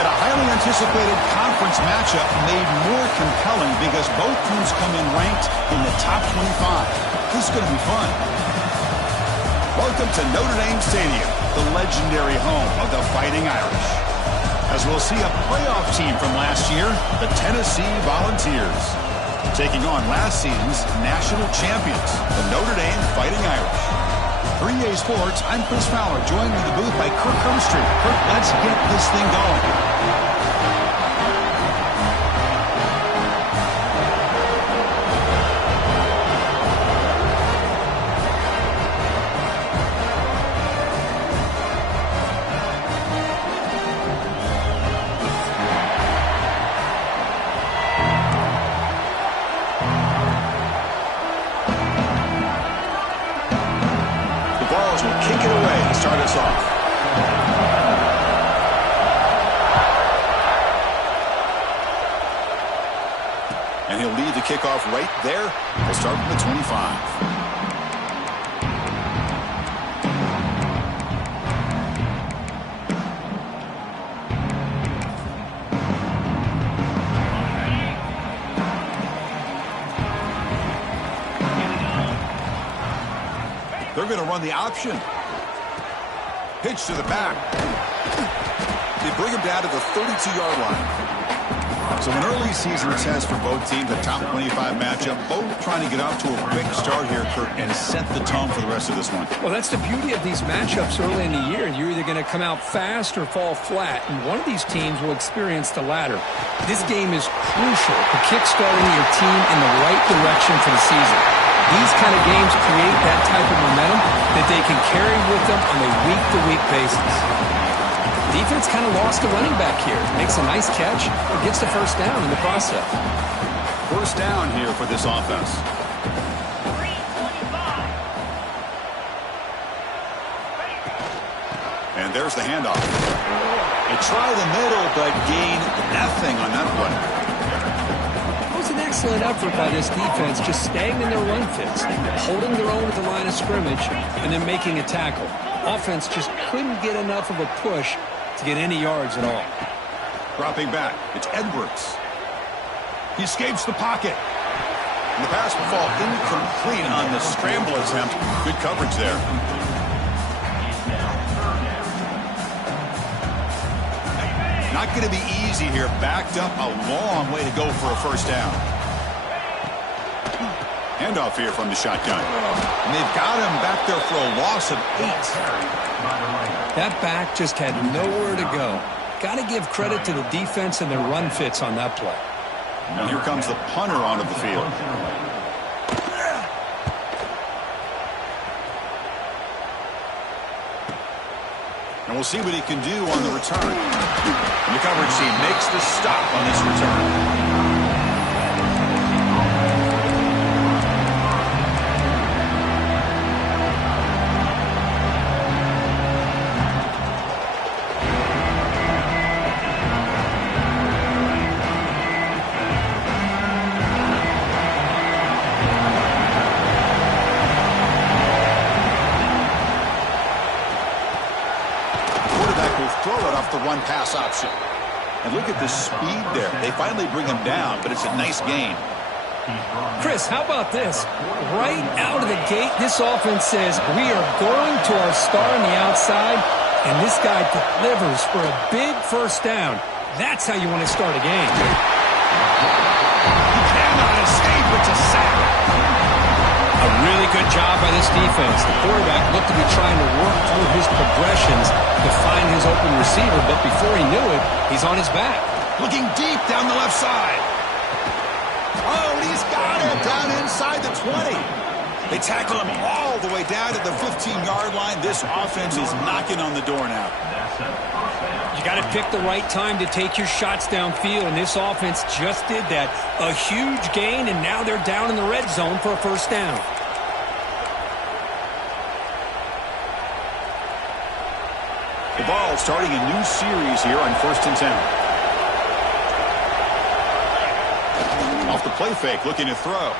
get a highly anticipated conference matchup made more compelling because both teams come in ranked in the top 25. This is going to be fun. Welcome to Notre Dame Stadium, the legendary home of the Fighting Irish. As we'll see a playoff team from last year, the Tennessee Volunteers, taking on last season's national champions, the Notre Dame Fighting Irish. For EA Sports, I'm Chris Fowler, joined in the booth by Kirk Herbstreit. Kirk, let's get this thing going. And he'll lead the kickoff right there. We'll start from the 25. They're going to run the option. Pitch to the back. They bring him down to the 32-yard line. So an early season test for both teams, a top 25 matchup, both trying to get off to a quick start here, Kirk, and set the tone for the rest of this one. Well, that's the beauty of these matchups early in the year. You're either going to come out fast or fall flat, and one of these teams will experience the latter. This game is crucial for kickstarting your team in the right direction for the season. These kind of games create that type of momentum that they can carry with them on a week-to-week basis. Defense kind of lost a running back here. Makes a nice catch and gets the first down in the process. First down here for this offense. And there's the handoff. They try the middle, but gain nothing on that play. It was an excellent effort by this defense, just staying in their run fits, holding their own at the line of scrimmage, and then making a tackle. Offense just couldn't get enough of a push to get any yards at all. Dropping back, it's Edwards. He escapes the pocket. And the pass will fall incomplete on the scramble attempt. Good coverage there. Not going to be easy here. Backed up a long way to go for a first down. Handoff here from the shotgun. And they've got him back there for a loss of 8. That back just had nowhere to go. Got to give credit to the defense and their run fits on that play. And here comes the punter onto the field. And we'll see what he can do on the return. And the coverage team makes the stop on this return. The run pass option. And look at the speed there. They finally bring him down, but it's a nice gain. Chris, how about this? Right out of the gate, this offense says, we are going to our star on the outside, and this guy delivers for a big first down. That's how you want to start a game. He cannot escape. It's a sack. A really good job by this defense. The quarterback looked to be trying to work through his progressions to find his open receiver, but before he knew it, he's on his back. Looking deep down the left side. Oh, and he's got it down inside the 20. They tackle him all the way down to the 15-yard line. This offense is knocking on the door now. You got to pick the right time to take your shots downfield, and this offense just did that. A huge gain, and now they're down in the red zone for a first down. The ball starting a new series here on 1st and 10. Off the play fake, looking to throw.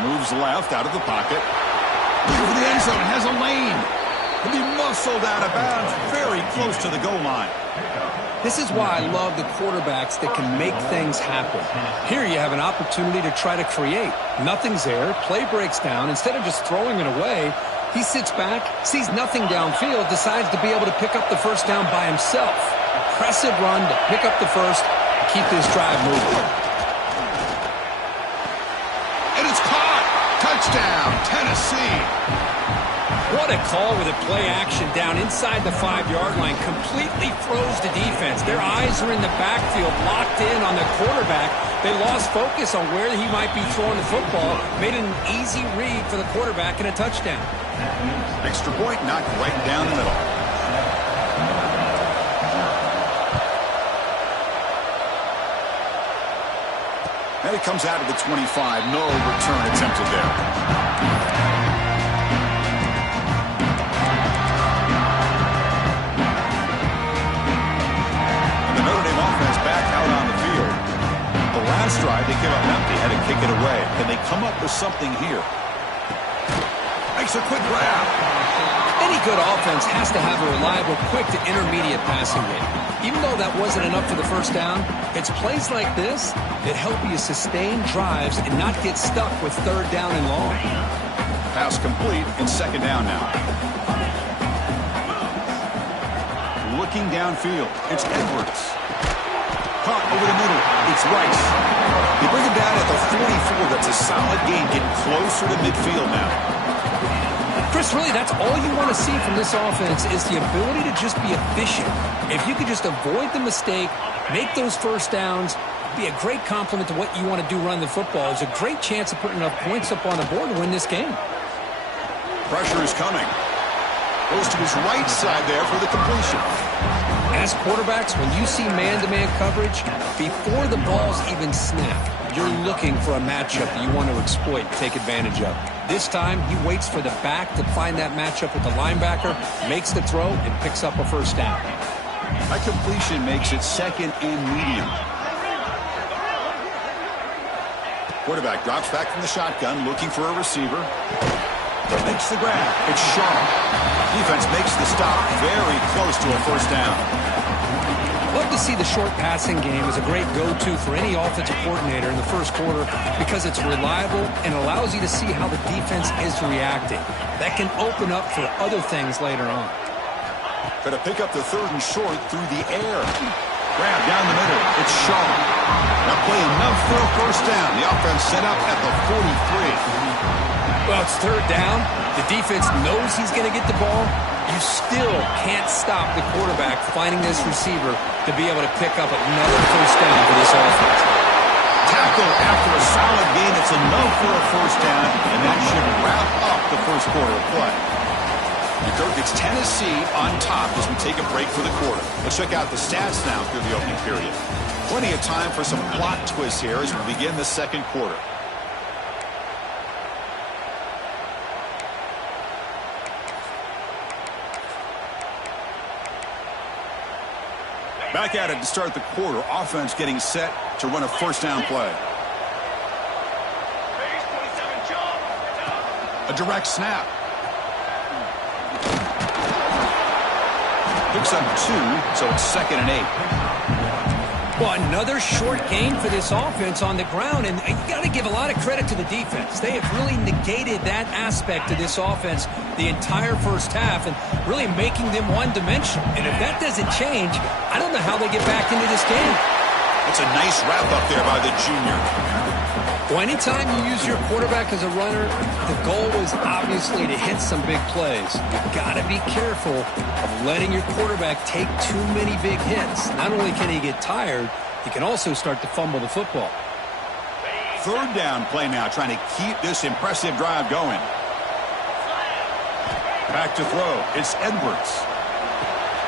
Moves left out of the pocket. Looking for the end zone, has a lane. He'll be Hustled out of bounds, very close to the goal line. This is why I love the quarterbacks that can make things happen. Here you have an opportunity to try to create. Nothing's there. Play breaks down. Instead of just throwing it away, he sits back, sees nothing downfield, decides to be able to pick up the first down by himself. Impressive run to pick up the first and keep this drive moving. And it's caught. Touchdown, Tennessee. What a call with a play action down inside the 5-yard line. Completely froze the defense. Their eyes are in the backfield, locked in on the quarterback. They lost focus on where he might be throwing the football. Made it an easy read for the quarterback and a touchdown. Extra point knocked right down the middle. And it comes out of the 25. No return attempted there. Last drive, they came up empty, had to kick it away. Can they come up with something here? Makes a quick grab. Any good offense has to have a reliable, quick to intermediate passing game. Even though that wasn't enough for the first down, it's plays like this that help you sustain drives and not get stuck with third down and long. Pass complete and second down now. Looking downfield, it's Edwards. Caught over the middle. It's Rice. They bring him down at the 44. That's a solid gain, getting closer to midfield now. Chris, really, that's all you want to see from this offense is the ability to just be efficient. If you could just avoid the mistake, make those first downs, be a great compliment to what you want to do running the football. It's a great chance of putting enough points up on the board to win this game. Pressure is coming. Goes to his right side there for the completion. As quarterbacks, when you see man-to-man coverage, before the balls even snap, you're looking for a matchup that you want to exploit and take advantage of. This time, he waits for the back to find that matchup with the linebacker, makes the throw, and picks up a first down. That completion makes it second and medium. Quarterback drops back from the shotgun, looking for a receiver. Makes the grab. It's Shaw. Defense makes the stop very close to a first down. Love to see the short passing game as a great go-to for any offensive coordinator in the first quarter because it's reliable and allows you to see how the defense is reacting. That can open up for other things later on. Going to pick up the third and short through the air. Grab down the middle. It's Shaw. Now play enough for a first down. The offense set up at the 43. Well, it's third down. The defense knows he's going to get the ball. You still can't stop the quarterback finding this receiver to be able to pick up another first down for this offense. Tackle after a solid gain. It's enough for a first down, and that should wrap up the first quarter of play. And Kirk, it's Tennessee on top as we take a break for the quarter. Let's check out the stats now through the opening period. Plenty of time for some plot twists here as we begin the second quarter. Back at it to start the quarter. Offense getting set to run a first down play. A direct snap. Picks up 2, so it's second and 8. Well, another short gain for this offense on the ground, and you got to give a lot of credit to the defense. They have really negated that aspect of this offense the entire first half and really making them one-dimensional. And if that doesn't change, I don't know how they get back into this game. It's a nice wrap-up there by the junior. Well, anytime you use your quarterback as a runner, the goal is obviously to hit some big plays. You've got to be careful of letting your quarterback take too many big hits. Not only can he get tired, he can also start to fumble the football. Third down play now, trying to keep this impressive drive going. Back to throw. It's Edwards.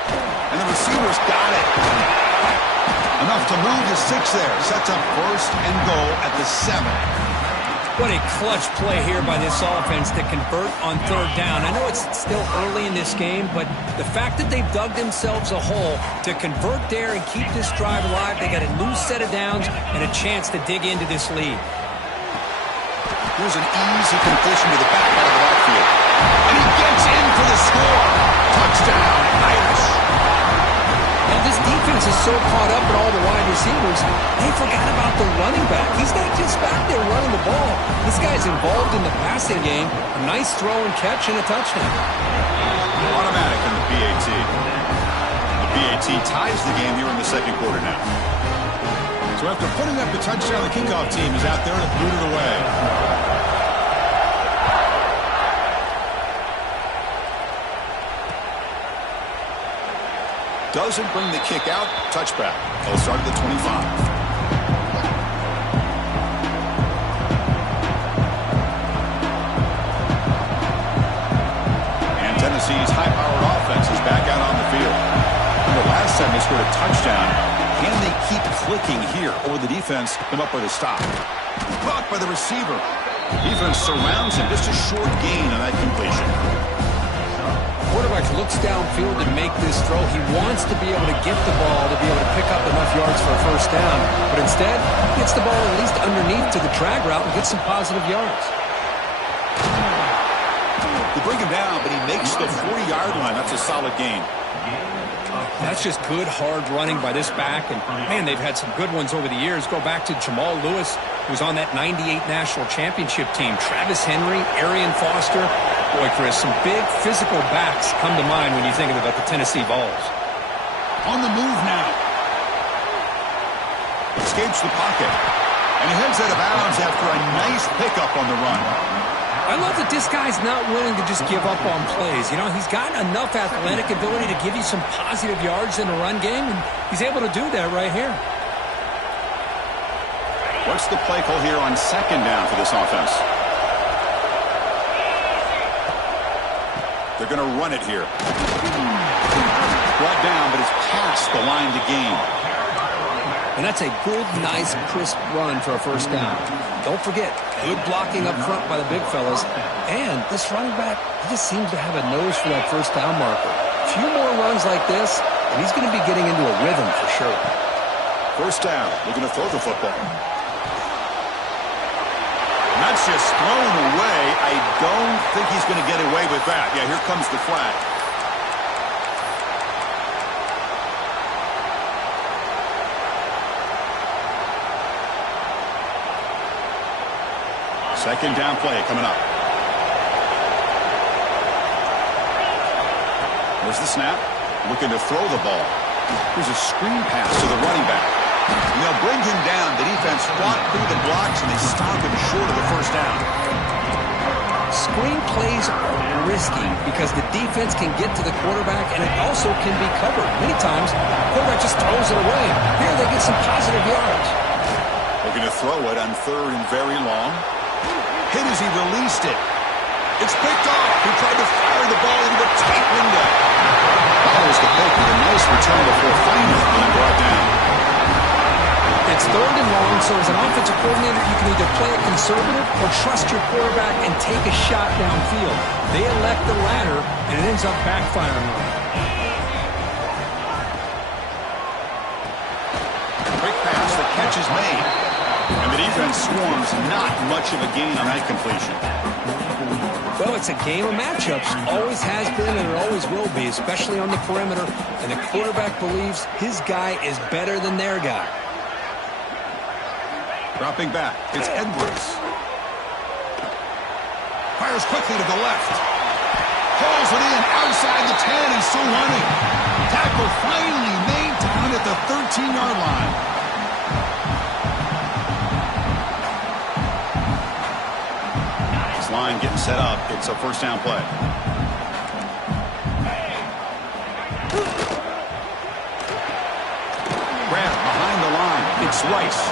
And the receiver's got it. Enough to move to 6 there. Sets up first and goal at the 7. What a clutch play here by this offense to convert on third down. I know it's still early in this game, but the fact that they've dug themselves a hole to convert there and keep this drive alive, they got a new set of downs and a chance to dig into this lead. Here's an easy completion to the back out of the backfield. And he gets in for the score. Touchdown. so caught up in all the wide receivers, they forgot about the running back. He's not just back there running the ball. This guy's involved in the passing game. A nice throw and catch and a touchdown. Automatic in the PAT. The PAT ties the game here in the second quarter now. So after putting up the touchdown, the kickoff team is out there to boot it away. Doesn't bring the kick out. Touchback. They'll start at the 25. And Tennessee's high-powered offense is back out on the field. The last time they scored a touchdown, can they keep clicking here, or the defense come up with a stop? Blocked by the receiver. Defense surrounds him. Just a short gain on that completion. Quarterback looks downfield and make this throw. He wants to be able to get the ball to be able to pick up enough yards for a first down. But instead, he gets the ball at least underneath to the drag route and gets some positive yards. They bring him down, but he makes the 40-yard line. That's a solid gain. That's just good, hard running by this back. And, man, they've had some good ones over the years. Go back to Jamal Lewis, who was on that 98 National Championship team. Travis Henry, Arian Foster. Boy, Chris, some big physical backs come to mind when you think about the Tennessee Vols. On the move now. Escapes the pocket. And he heads out of bounds after a nice pickup on the run. I love that this guy's not willing to just give up on plays. You know, he's got enough athletic ability to give you some positive yards in the run game, and he's able to do that right here. What's the play call here on second down for this offense? They're going to run it here. Brought down, but it's past the line to gain. And that's a good, nice, crisp run for a first down. Don't forget, good blocking up front by the big fellas. And this running back, he just seems to have a nose for that first down marker. A few more runs like this, and he's going to be getting into a rhythm for sure. First down, looking to throw the football. And that's just thrown away. I don't think he's going to get away with that. Yeah, here comes the flag. Second down play coming up. There's the snap. Looking to throw the ball. Here's a screen pass to the running back. And they'll bring him down. The defense fought through the blocks, and they stop him short of the first down. Screen plays are risky because the defense can get to the quarterback, and it also can be covered. Many times, the quarterback just throws it away. Here they get some positive yards. Looking to throw it on third and very long. Hit as he released it. It's picked off. He tried to fire the ball into a tight window. Follows the pick with a nice return before finally being brought down. It's third and long, so as an offensive coordinator, you can either play it conservative or trust your quarterback and take a shot downfield. They elect the latter, and it ends up backfiring on them. Quick pass, the catch is made. And the defense swarms, not much of a gain on that completion. Well, it's a game of matchups. Always has been and it always will be, especially on the perimeter. And the quarterback believes his guy is better than their guy. Dropping back, it's Edwards. Fires quickly to the left. Pulls it in outside the 10 and still running. Tackle finally made down at the 13-yard line. Line getting set up. It's a first down play. Grab behind the line. It's Rice.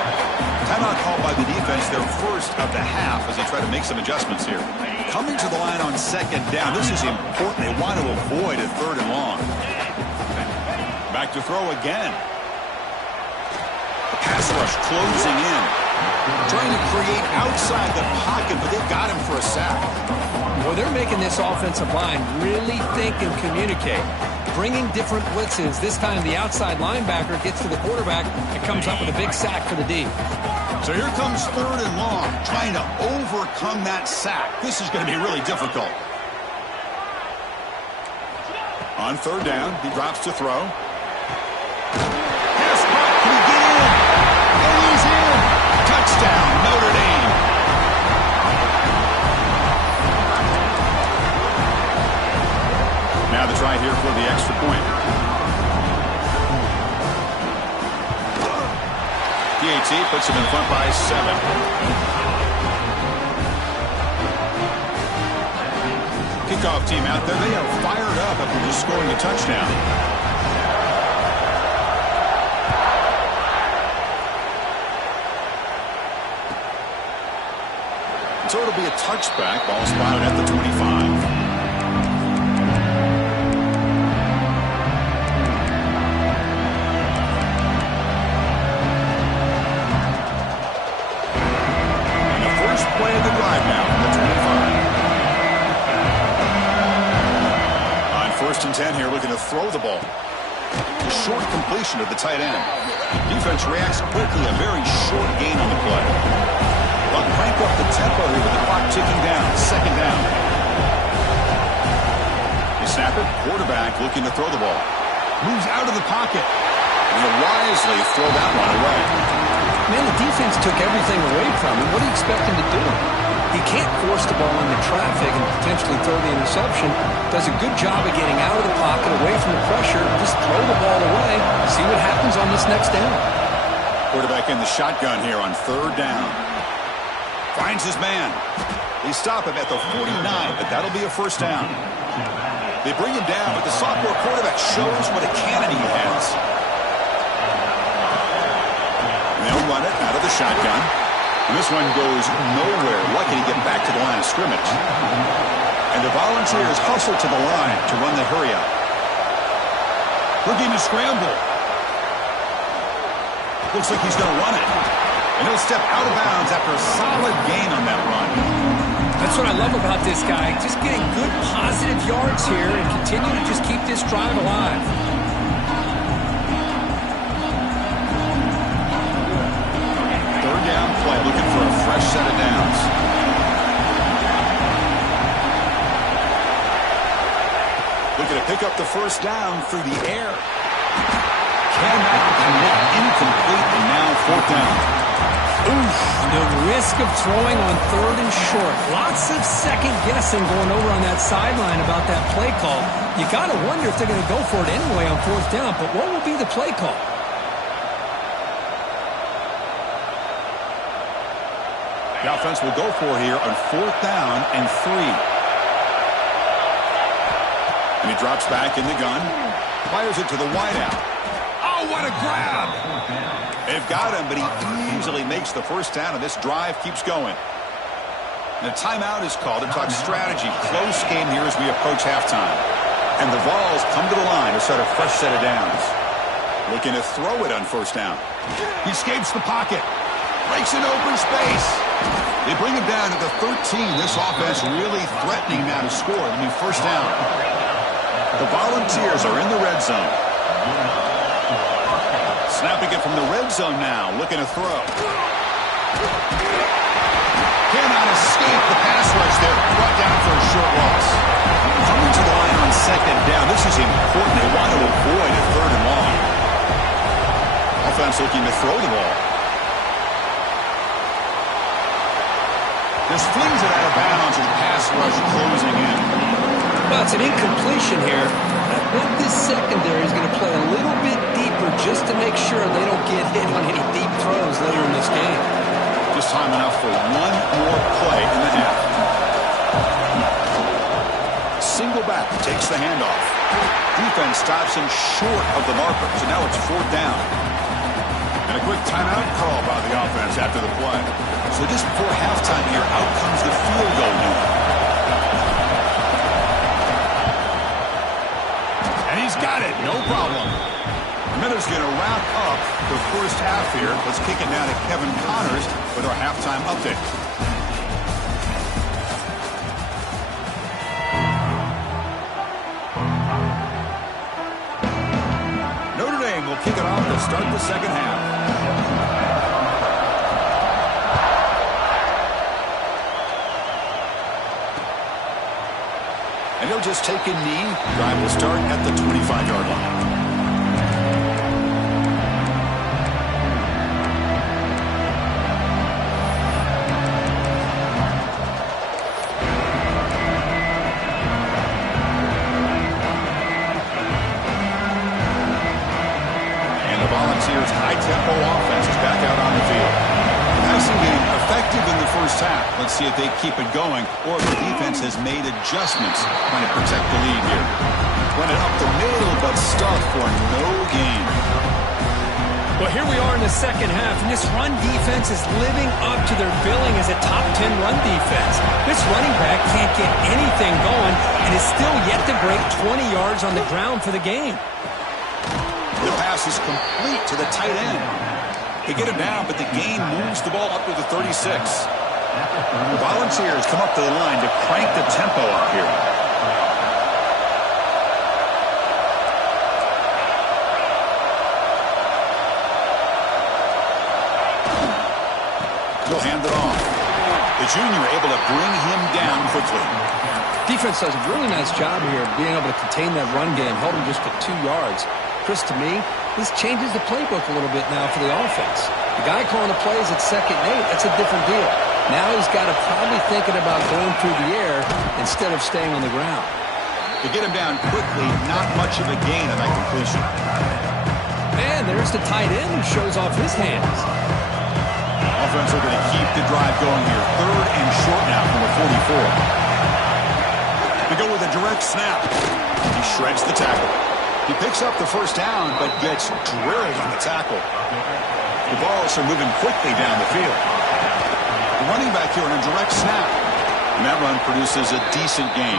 Timeout called by the defense, their first of the half as they try to make some adjustments here. Coming to the line on second down. This is important. They want to avoid a third and long. Back to throw again. The pass rush closing in. Trying to create outside the pocket, but they've got him for a sack. Well, they're making this offensive line really think and communicate. Bringing different blitzes. This time the outside linebacker gets to the quarterback and comes up with a big sack for the D. So here comes third and long, trying to overcome that sack. This is going to be really difficult. On third down, he drops to throw. try here for the extra point. PAT puts him in front by 7. Kickoff team out there. They are fired up after just scoring a touchdown. So it'll be a touchback. Ball spotted at the 25. And the first play of the drive now from the 25. On 1st and 10 here, looking to throw the ball. A short completion to the tight end. Defense reacts quickly. A very short gain on the play. They'll crank up the tempo here with the clock ticking down. 2nd down. The snapper, quarterback, looking to throw the ball. Moves out of the pocket. And he'll wisely throw that one away. Man, the defense took everything away from him. What do you expect him to do? He can't force the ball into traffic and potentially throw the interception. Does a good job of getting out of the pocket, away from the pressure. Just throw the ball away. See what happens on this next down. Quarterback in the shotgun here on 3rd down. Finds his man. They stop him at the 49, but that'll be a 1st down. They bring him down, but the sophomore quarterback shows what a cannon he has. And they'll run it out of the shotgun. And this one goes nowhere. Lucky to get back to the line of scrimmage. And the Volunteers hustle to the line to run the hurry up. Looking to scramble. Looks like he's going to run it. And he'll step out of bounds after a solid gain on that run. That's what I love about this guy. Just getting good positive yards here and continue to just keep this drive alive. Third down play, looking for a fresh set of downs. Looking to pick up the 1st down through the air. Cannot connect, incomplete, and now 4th down. Oof, the risk of throwing on 3rd and short. Lots of second guessing going over on that sideline about that play call. You got to wonder if they're going to go for it anyway on 4th down, but what will be the play call? The offense will go for it here on 4th down and 3. And he drops back in the gun. Fires it to the wideout. Oh, what a grab! They've got him, but he easily makes the 1st down, and this drive keeps going. And a timeout is called to talk strategy. Close game here as we approach halftime. And the Vols come to the line to set a fresh set of downs. Looking to throw it on 1st down. He escapes the pocket. Breaks an open space. They bring him down at the 13. This offense really threatening now to score. I mean, 1st down. The Volunteers are in the red zone. Snapping it from the red zone now, looking to throw. Cannot escape the pass rush there. Brought down for a short loss. Coming to the line on 2nd down. This is important. They want to avoid a 3rd and long. Offense looking to throw the ball. Just flings it out of bounds and pass rush closing in. Well, it's an incompletion here. I think this secondary is going to play a little bit deeper just to make sure they don't get hit on any deep throws later in this game. Just time enough for one more play in the half. Single back takes the handoff. Defense stops him short of the marker, so now it's 4th down. And a quick timeout call by the offense after the play. So just before halftime here, out comes the field goal unit. And he's got it, no problem. Miller's going to wrap up the 1st half here. Let's kick it now to Kevin Connors with our halftime update. Notre Dame will kick it off to start the 2nd half. And he'll just take a knee. Drive will start at the 25-yard line. Volunteers' high-tempo offense is back out on the field. Passing game effective in the first half. Let's see if they keep it going or if the defense has made adjustments trying to protect the lead here. Running up the middle, but stuck for no gain. Well, here we are in the second half, and this run defense is living up to their billing as a top 10 run defense. This running back can't get anything going and is still yet to break 20 yards on the ground for the game. The pass is complete to the tight end. They get him down, but the game moves the ball up to the 36. The Volunteers come up to the line to crank the tempo up here. He'll hand it off. The junior able to bring him down quickly. Defense does a really nice job here of being able to contain that run game, held him just to 2 yards. Chris, to me, this changes the playbook a little bit now for the offense. The guy calling the plays at 2nd and 8, that's a different deal. Now he's got to probably thinking about going through the air instead of staying on the ground. To get him down quickly, not much of a gain on that completion. Man, there's the tight end who shows off his hands. Offense are going to keep the drive going here. 3rd and short now from the 44. We go with a direct snap. He shreds the tackle. He picks up the first down, but gets drilled on the tackle. The balls are moving quickly down the field. The running back here on a direct snap. And that run produces a decent gain.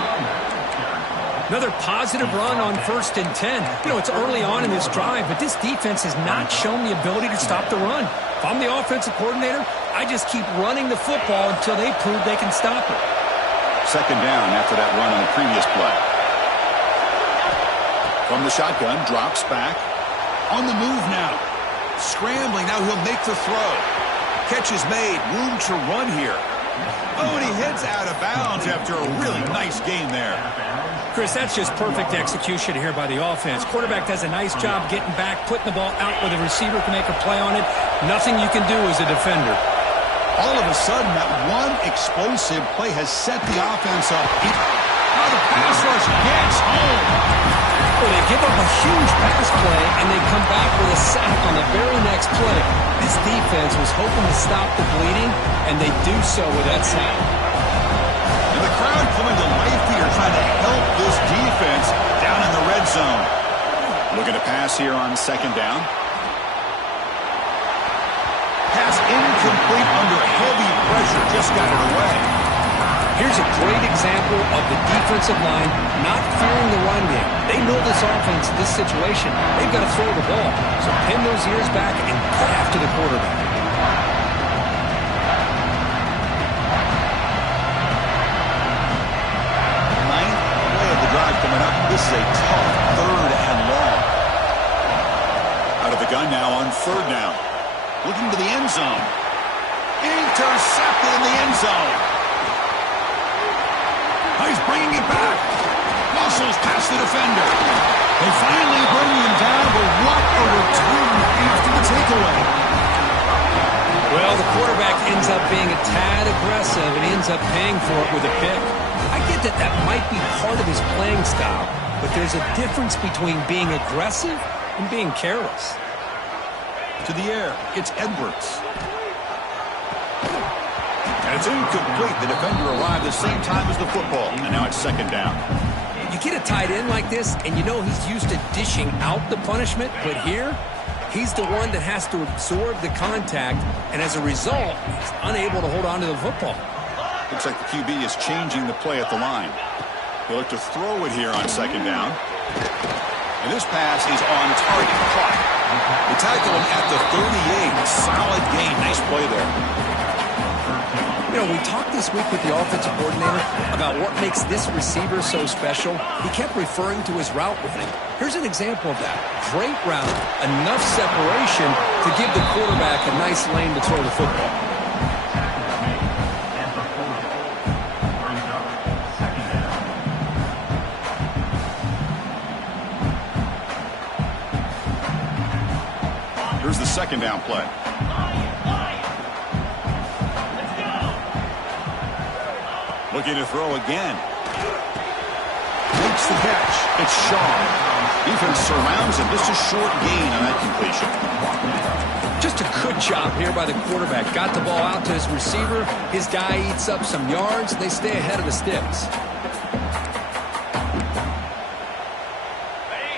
Another positive run on 1st and 10. You know, it's early on in this drive, but this defense has not shown the ability to stop the run. If I'm the offensive coordinator, I just keep running the football until they prove they can stop it. 2nd down after that run on the previous play. From the shotgun, drops back. On the move now. Scrambling, now he'll make the throw. Catch is made, room to run here. Oh, and he heads out of bounds after a really nice gain there. Chris, that's just perfect execution here by the offense. Quarterback does a nice job getting back, putting the ball out where the receiver can make a play on it. Nothing you can do as a defender. All of a sudden, that one explosive play has set the offense up. Now the pass rush gets home. Well, they give up a huge pass play, and they come back with a sack on the very next play. This defense was hoping to stop the bleeding, and they do so with that sack. And the crowd coming to life here, trying to help this defense down in the red zone. Looking to pass here on 2nd down. Pass incomplete under heavy pressure, just got it away. Here's a great example of the defensive line not fearing the run game. They know this offense, this situation, they've got to throw the ball. So pin those ears back and go after the quarterback. Ninth play of the drive coming up. This is a tough 3rd and long. Out of the gun now on 3rd down. Looking to the end zone. Intercepted in the end zone. He's bringing it back. Muscles past the defender. They finally bring him down, but what a return after the takeaway. Well, the quarterback ends up being a tad aggressive and ends up paying for it with a pick. I get that that might be part of his playing style, but there's a difference between being aggressive and being careless. To the air, it's Edwards. And it's incomplete. The defender arrived the same time as the football, and now it's 2nd down. You get a tight end like this, and you know he's used to dishing out the punishment, but here, he's the one that has to absorb the contact, and as a result, he's unable to hold on to the football. Looks like the QB is changing the play at the line. He'll look to throw it here on 2nd down. And this pass is on target. Caught. They tackle him at the 38. Solid gain. Nice play there. You know, we talked this week with the offensive coordinator about what makes this receiver so special. He kept referring to his route running. Here's an example of that. Great route, enough separation to give the quarterback a nice lane to throw the football. Here's the 2nd down play. Looking to throw again. Makes the catch. It's Shaw. Defense surrounds him. Just a short gain on that completion. Just a good job here by the quarterback. Got the ball out to his receiver. His guy eats up some yards. They stay ahead of the sticks.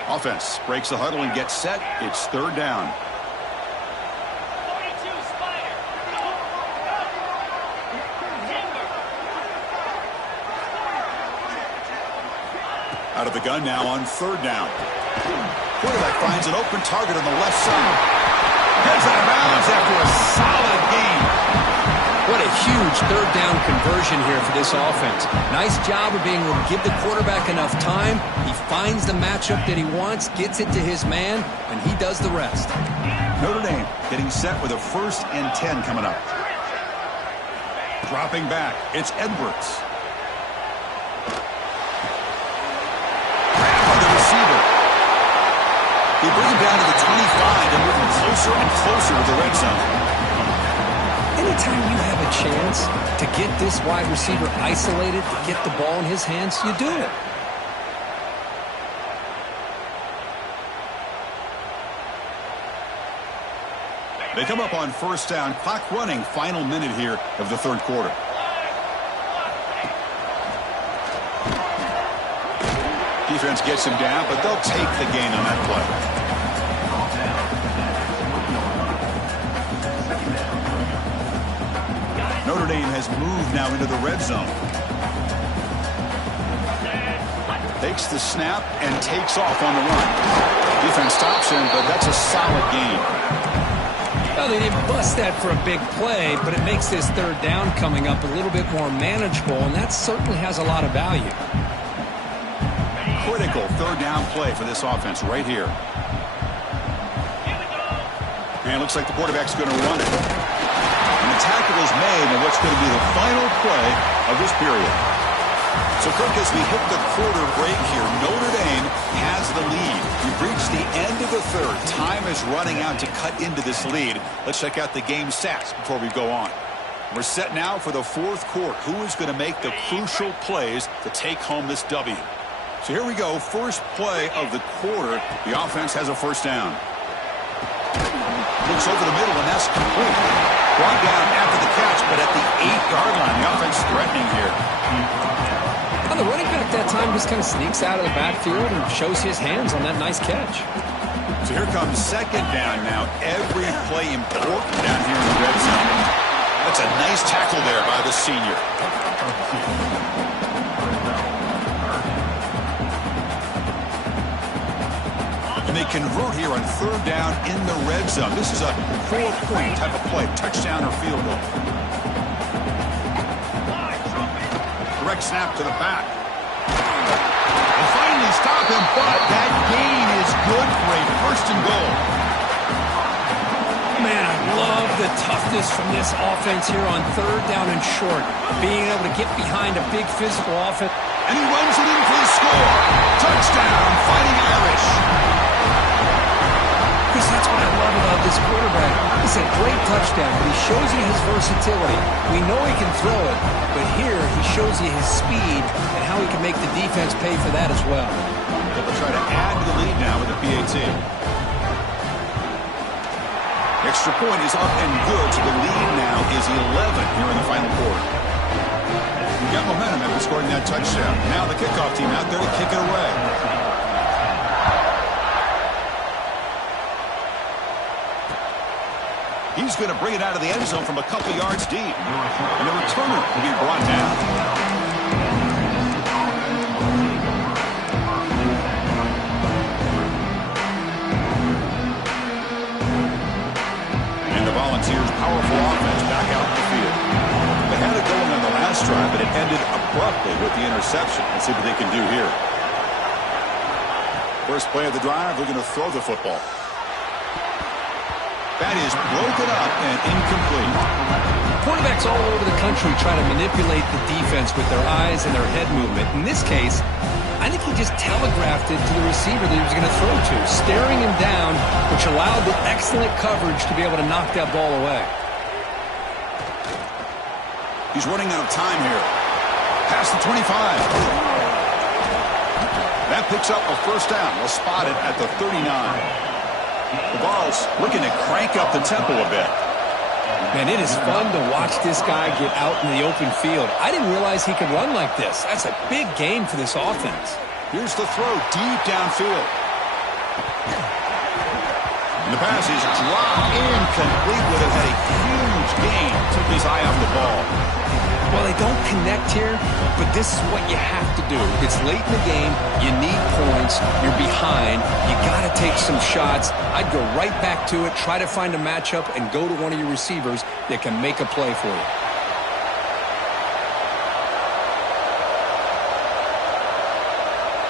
Offense breaks the huddle and gets set. It's third down. Out of the gun now on third down. Quarterback finds an open target on the left side. Heads out of bounds after a solid gain. What a huge third down conversion here for this offense. Nice job of being able to give the quarterback enough time. He finds the matchup that he wants, gets it to his man, and he does the rest. Notre Dame getting set with a 1st and 10 coming up. Dropping back, it's Edwards. Grab on the receiver. They bring him down to the 25 and moving closer and closer to the red zone. Anytime you have a chance to get this wide receiver isolated, to get the ball in his hands, you do it. They come up on 1st down. Clock running. Final minute here of the third quarter. Defense gets him down, but they'll take the gain on that play. Notre Dame has moved now into the red zone. Takes the snap and takes off on the run. Defense stops him, but that's a solid gain. Well, they didn't bust that for a big play, but it makes this third down coming up a little bit more manageable, and that certainly has a lot of value. Critical third down play for this offense right here. And it looks like the quarterback's going to run it. And the tackle is made in what's going to be the final play of this period. So, Kirk, as we hit the quarter break here, Notre Dame has the lead. We've reached the end of the third. Time is running out to cut into this lead. Let's check out the game stats before we go on. We're set now for the fourth quarter. Who is going to make the crucial plays to take home this W? So here we go. First play of the quarter. The offense has a 1st down. Looks over the middle, and that's complete. Brought down after the catch, but at the 8-yard line. The offense threatening here. Well, the running back that time just kind of sneaks out of the backfield and shows his hands on that nice catch. So here comes 2nd down now. Every play important down here in the red zone. That's a nice tackle there by the senior. And they convert here on 3rd down in the red zone. This is a 4-point type of play, touchdown or field goal. Direct snap to the back. And finally stop him, but that gain is good for a 1st and goal. Man, I love the toughness from this offense here on 3rd down and short. Being able to get behind a big physical offense. And he runs it in for the score. Touchdown, Fighting Irish. Chris, that's what I love about this quarterback. It's a great touchdown, but he shows you his versatility. We know he can throw it, but here he shows you his speed and how he can make the defense pay for that as well. They'll try to add to the lead now with the PAT. Extra point is up and good, so the lead now is 11 here in the final quarter. We got momentum after scoring that touchdown. Now the kickoff team out there to kick it away. He's going to bring it out of the end zone from a couple yards deep. And the returner will be brought down. And the Volunteers' powerful offense back out in the field. They had it going on the last drive, but it ended abruptly with the interception. Let's see what they can do here. First play of the drive, they're going to throw the football. That is broken up and incomplete. Quarterbacks all over the country try to manipulate the defense with their eyes and their head movement. In this case, I think he just telegraphed it to the receiver that he was going to throw to, staring him down, which allowed the excellent coverage to be able to knock that ball away. He's running out of time here. Past the 25. That picks up a first down. We'll spot it at the 39. The Vols looking to crank up the tempo a bit. Man, it is fun to watch this guy get out in the open field. I didn't realize he could run like this. That's a big gain for this offense. Here's the throw deep downfield. And the pass is dropped incomplete. Would have had a huge gain. Took his eye off the ball. Well, they don't connect here, but this is what you have to do. It's late in the game. You need points. You're behind. You got to take some shots. I'd go right back to it, try to find a matchup, and go to one of your receivers that can make a play for you.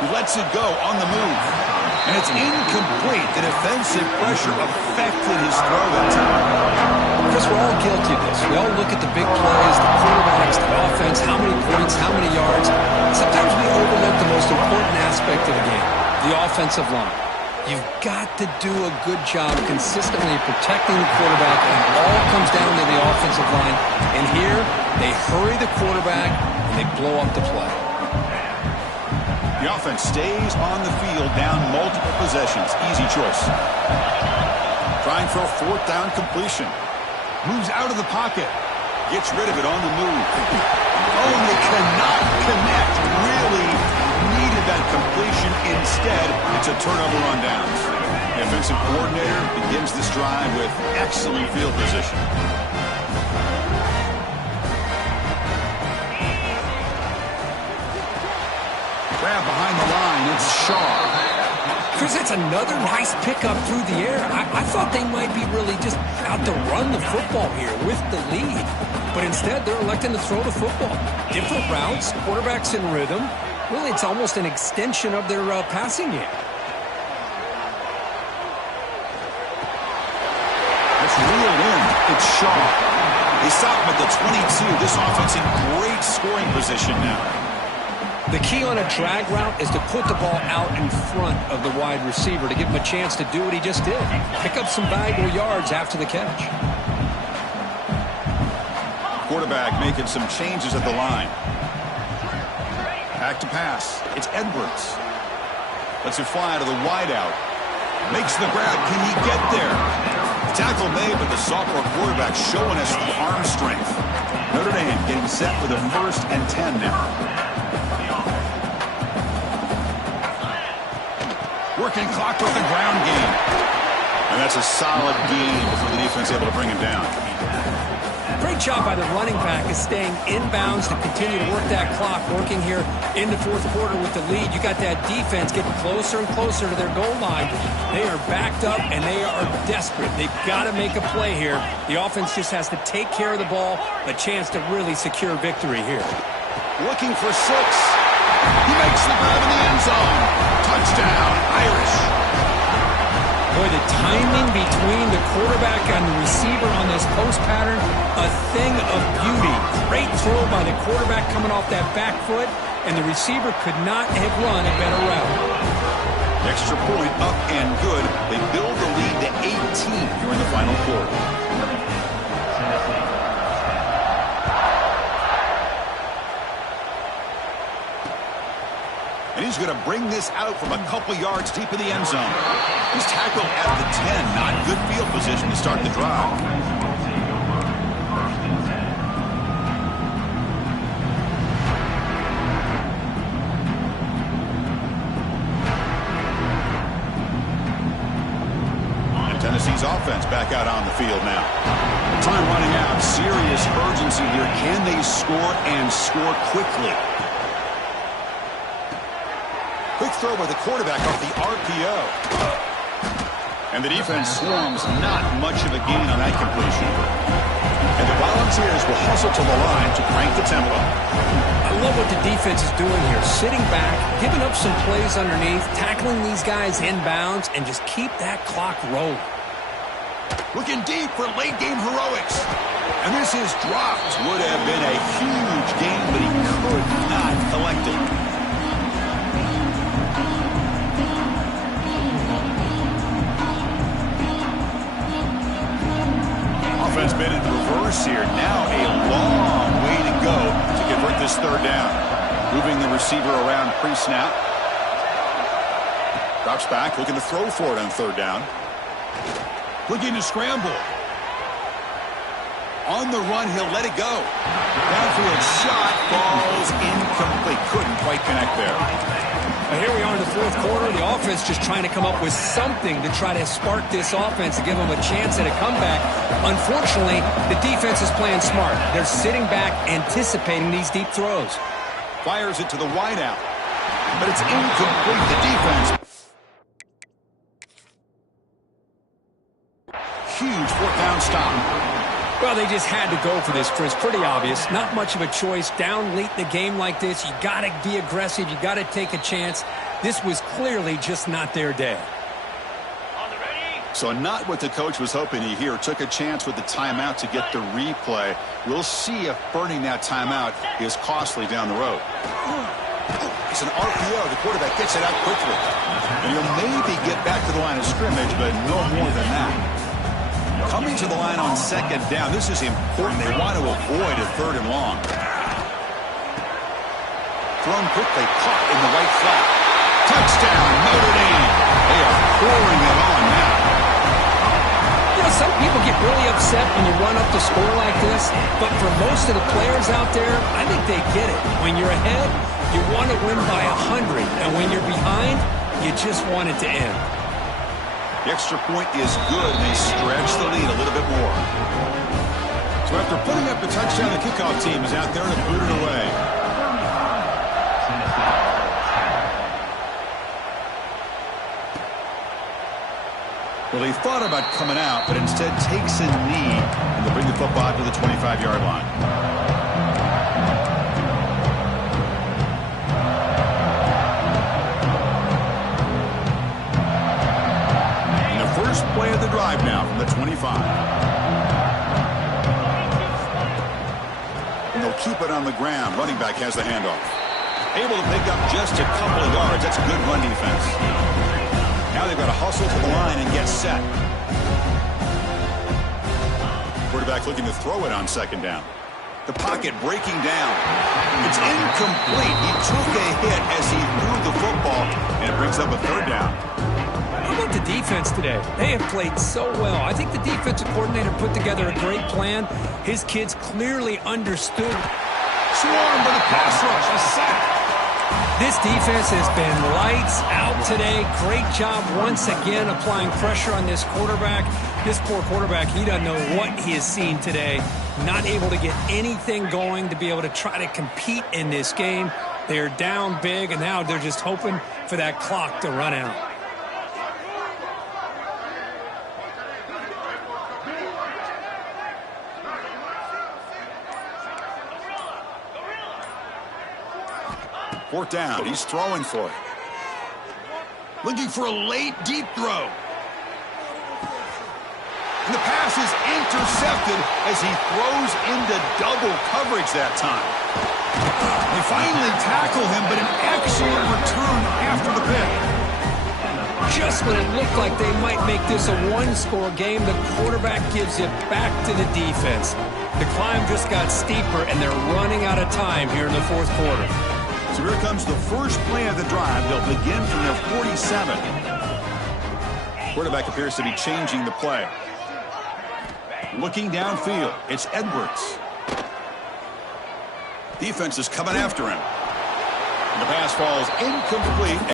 He lets it go on the move. And it's incomplete. The defensive pressure affected his throw that time. Because we're all guilty of this. We all look at the big plays, the quarterbacks, the offense, how many points, how many yards. Sometimes we overlook the most important aspect of the game, the offensive line. You've got to do a good job consistently protecting the quarterback, and it all comes down to the offensive line. And here, they hurry the quarterback, and they blow up the play. The offense stays on the field down multiple possessions. Easy choice. Trying for a fourth down completion. Moves out of the pocket. Gets rid of it on the move. Oh, and they cannot connect. Really needed that completion. Instead, it's a turnover on downs. The offensive coordinator begins this drive with excellent field position. Grab behind the line. It's Shaw. Chris, that's another nice pickup through the air. I thought they might be really just out to run the football here with the lead. But instead, they're electing to throw the football. Different routes, quarterbacks in rhythm. Really, it's almost an extension of their passing game. That's reeled in. It's Shaw. They stop him at the 22. This offense in great scoring position now. The key on a drag route is to put the ball out in front of the wide receiver to give him a chance to do what he just did. Pick up some valuable yards after the catch. Quarterback making some changes at the line. Back to pass. It's Edwards. Lets it fly to the wideout. Makes the grab. Can he get there? The tackle made, but the sophomore quarterback showing us the arm strength. Notre Dame getting set for the 1st and 10 now. Working clock with the ground game. And that's a solid gain before the defense able to bring him down. Great job by the running back is staying inbounds to continue to work that clock, working here in the fourth quarter with the lead. You got that defense getting closer and closer to their goal line. They are backed up, and they are desperate. They've got to make a play here. The offense just has to take care of the ball, a chance to really secure victory here. Looking for 6. He makes the grab in the end zone. Touchdown, Irish. Boy, the timing between the quarterback and the receiver on this post pattern, a thing of beauty. Great throw by the quarterback coming off that back foot, and the receiver could not have run a better route. Extra point up and good. They build the lead to 18 here in the final quarter. And he's going to bring this out from a couple yards deep in the end zone. He's tackled at the 10. Not good field position to start the drive. And Tennessee's offense back out on the field now. Time running out. Serious urgency here. Can they score and score quickly? Quick throw by the quarterback off the RPO. And the defense swarms, not much of a gain on that completion. And the Volunteers will hustle to the line to crank the tempo. I love what the defense is doing here. Sitting back, giving up some plays underneath, tackling these guys inbounds, and just keep that clock rolling. Looking deep for late game heroics. And this is dropped. Would have been a huge gain, but he could not collect it. Offense been in reverse here. Now a long way to go to convert this third down. Moving the receiver around pre-snap. Drops back, looking to throw for it on third down. Looking to scramble. On the run, he'll let it go. Downfield shot falls incomplete. Couldn't quite connect there. Now here we are in the fourth quarter. The offense just trying to come up with something to try to spark this offense to give them a chance at a comeback. Unfortunately, the defense is playing smart. They're sitting back, anticipating these deep throws. Fires it to the wideout. But it's incomplete. The defense. Huge fourth down stop. Well, they just had to go for this, Chris. Pretty obvious. Not much of a choice. Down late in the game like this, you got to be aggressive. You got to take a chance. This was clearly just not their day. So not what the coach was hoping to hear. Took a chance with the timeout to get the replay. We'll see if burning that timeout is costly down the road. It's an RPO. The quarterback gets it out quickly. And he'll maybe get back to the line of scrimmage, but no more than that. Coming to the line on second down. This is important. They want to avoid a third and long. Thrown quickly, caught in the right flat. Touchdown, Notre Dame. They are pouring it on now. You know, some people get really upset when you run up the score like this, but for most of the players out there, I think they get it. When you're ahead, you want to win by 100, and when you're behind, you just want it to end. The extra point is good, and they stretch the lead a little bit more. So after putting up the touchdown, the kickoff team is out there to boot it away. Well, he thought about coming out, but instead takes a knee, and they'll bring the football to the 25-yard line. Play of the drive now from the 25. And they'll keep it on the ground. Running back has the handoff. Able to pick up just a couple of yards. That's a good run defense. Now they've got to hustle to the line and get set. Quarterback looking to throw it on second down. The pocket breaking down. It's incomplete. He took a hit as he threw the football, and it brings up a third down. How about the defense today? They have played so well. I think the defensive coordinator put together a great plan. His kids clearly understood. Swarmed by the pass rush. A sack. This defense has been lights out today. Great job once again applying pressure on this quarterback. This poor quarterback, he doesn't know what he has seen today. Not able to get anything going to be able to try to compete in this game. They're down big, and now they're just hoping for that clock to run out. Fourth down. He's throwing for it. Looking for a late, deep throw. And the pass is intercepted as he throws into double coverage that time. They finally tackle him, but an excellent return after the pick. Just when it looked like they might make this a one-score game, the quarterback gives it back to the defense. The climb just got steeper, and they're running out of time here in the fourth quarter. So here comes the first play of the drive. They'll begin from their 47. Quarterback appears to be changing the play. Looking downfield, it's Edwards. Defense is coming after him. The pass falls incomplete.